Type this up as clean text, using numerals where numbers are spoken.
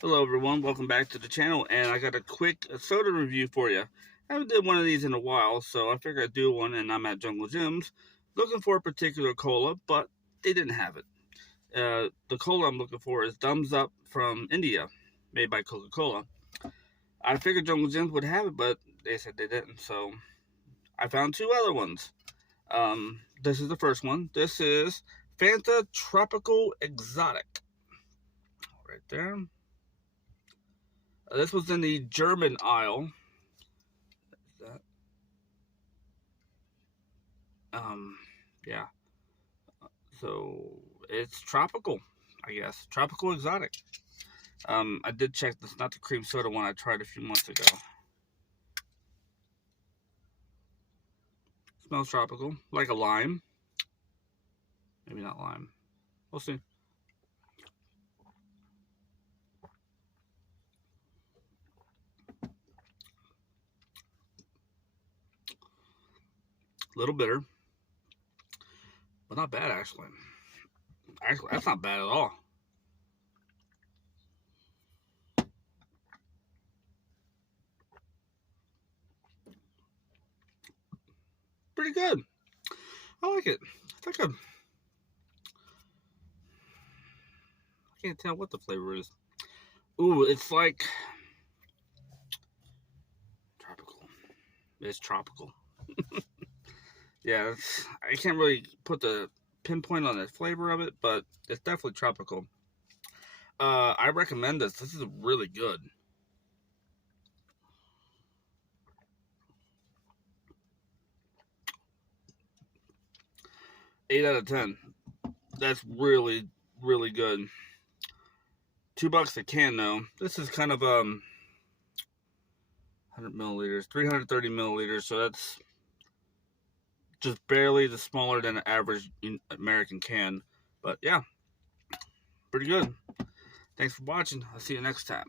Hello everyone, welcome back to the channel, and I got a quick soda review for you. I haven't did one of these in a while, so I figured I'd do one, and I'm at Jungle Jim's looking for a particular cola, but they didn't have it. The cola I'm looking for is Thumbs Up from India, made by Coca-Cola. I figured Jungle Jim's would have it, but they said they didn't, so I found two other ones. This is the first one. This is Fanta Tropical Exotic. Right there. This was in the German aisle. Um, yeah. So it's tropical, I guess. Tropical exotic. I did check this, not the cream soda one I tried a few months ago. Smells tropical, like a lime. Maybe not lime. We'll see. A little bitter, but not bad actually. Actually, that's not bad at all. Pretty good. I like it. It's like a. I can't tell what the flavor is. Ooh, it's like tropical. It's tropical. Yeah, I can't really put the pinpoint on the flavor of it, but it's definitely tropical. I recommend this. This is really good. 8 out of 10. That's really, really good. $2 a can though. This is kind of 100 milliliters, 330 milliliters. So that's just barely the smaller than an average American can. But yeah, pretty good. Thanks for watching. I'll see you next time.